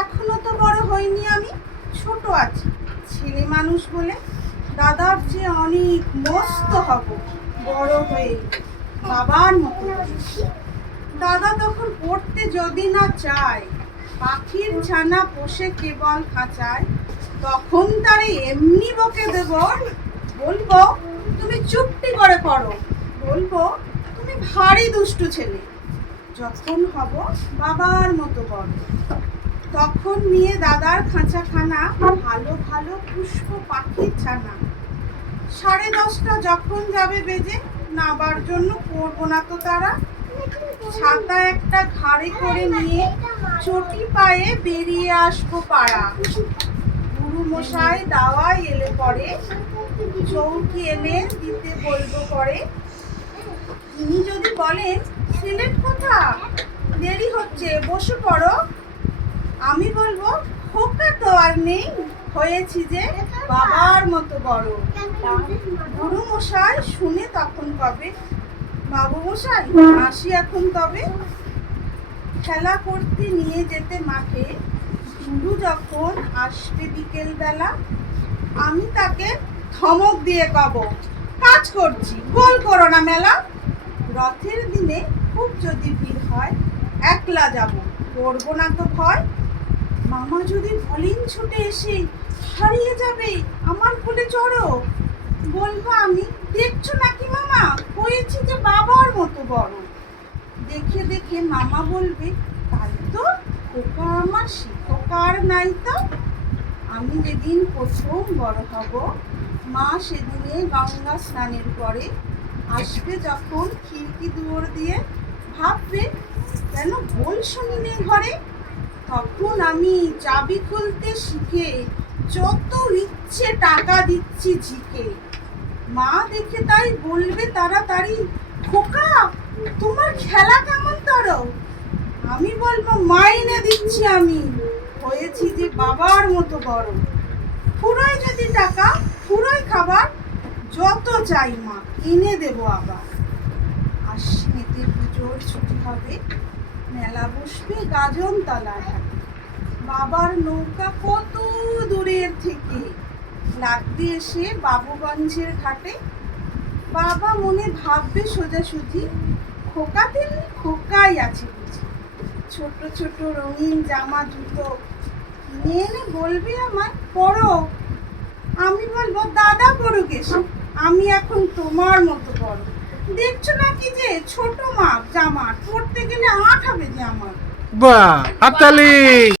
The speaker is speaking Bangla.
এখনো তো বড় হইনি, আমি ছোট আছি। ছেলে মানুষ বলে দাদার চেয়ে অনেক মস্ত হব বড় হয়ে, বাবার মতো করে। দাদা তখন পড়তে যদি না চায়, পাখির ছানা পোষে কেবল খাঁচায়, তখন তারে এমনি বকে দেব, বলবো তুমি চুপটি করে পড়ো, বলবো তুমি ভারী দুষ্টু ছেলে। যখন হব বাবার মতো বড়, তখন নিয়ে দাদার খাঁচাখানা ভালো ভালো পুষ্প পাখির ছানা। 10:30 যখন যাবে বেজে, নাবার জন্য করবো না তো তারা। ছাতা একটা ঘাড়ে করে নিয়ে চটি পায়ে বেরিয়ে আসবো পাড়া। গুরু মশাই দাওয়ায় এলে পরে, চৌকি এনে দিতে বলবো পরে। তিনি যদি বলেন সিলেট কোথা, দেরি হচ্ছে বসে পড়ো, আমি বলবো খোকা তো আর নেই, হয়েছি যে বাবার মতো বড়। গুরু মশাই শুনে তখন কবে, বাবু মশাই আসি এখন তবে। খেলা করতে নিয়ে যেতে মাঠে, গুরু যখন আসবে বিকেল বেলা, আমি তাকে ধমক দিয়ে কব, কাজ করছি গোল করো না মেলা। রথের দিনে খুব যদি ভিড় হয়, একলা যাব করবো না তো ভয়। মামা যদি বলেন ছুটে এসে, হারিয়ে যাবে আমার কোলে চড়ো, বলবো আমি দেখছো নাকি মামা, হয়েছি যে বাবার মতো বড়। দেখে দেখে মামা বলবে, তাই তো খোকা আমার শিক্ষক আর নাই তো। আমি যেদিন প্রথম বড় হব, মা সেদিনে গঙ্গা স্নানের পরে আসবে যখন খিড়কি দুয়ার দিয়ে, ভাববে কেন বল শুনিনি ঘরে। তখন আমি চাবি খুলতে শিখে যত ইচ্ছে টাকা দিচ্ছি ঝিকে। মা দেখে তাই বলবে তাড়াতাড়ি, খোকা তোমার খেলা কেমন তরো। আমি বলবো মাইনে দিচ্ছি আমি, হয়েছি যে বাবার মতো বড়। ফুরোয় যদি টাকা, ফুরোয় খাবার, যত চাই মা এনে দেবো আবার। আশ্বিনেতে পুজোর ছুটি হবে, মেলা বসবে গাজনতলার হাটে। বাবার নৌকা কত দূরের থেকে লাগবে এসে বাবুগঞ্জের ঘাটে। বাবা মনে ভাববে সোজাসুজি, খোকা তেমনি খোকাই আছে বুঝি। ছোট ছোট রঙিন জামা জুতো কিনে এনে বলবে আমায় পরো। আমি বলবো দাদা পড়ুক এসে, আমি এখন তোমার মতো বড়। দেখছো নাকি যে ছোট মাপ জামা, পরতে গেলে 8 হবে যে আমার। বাহ, হাততালি।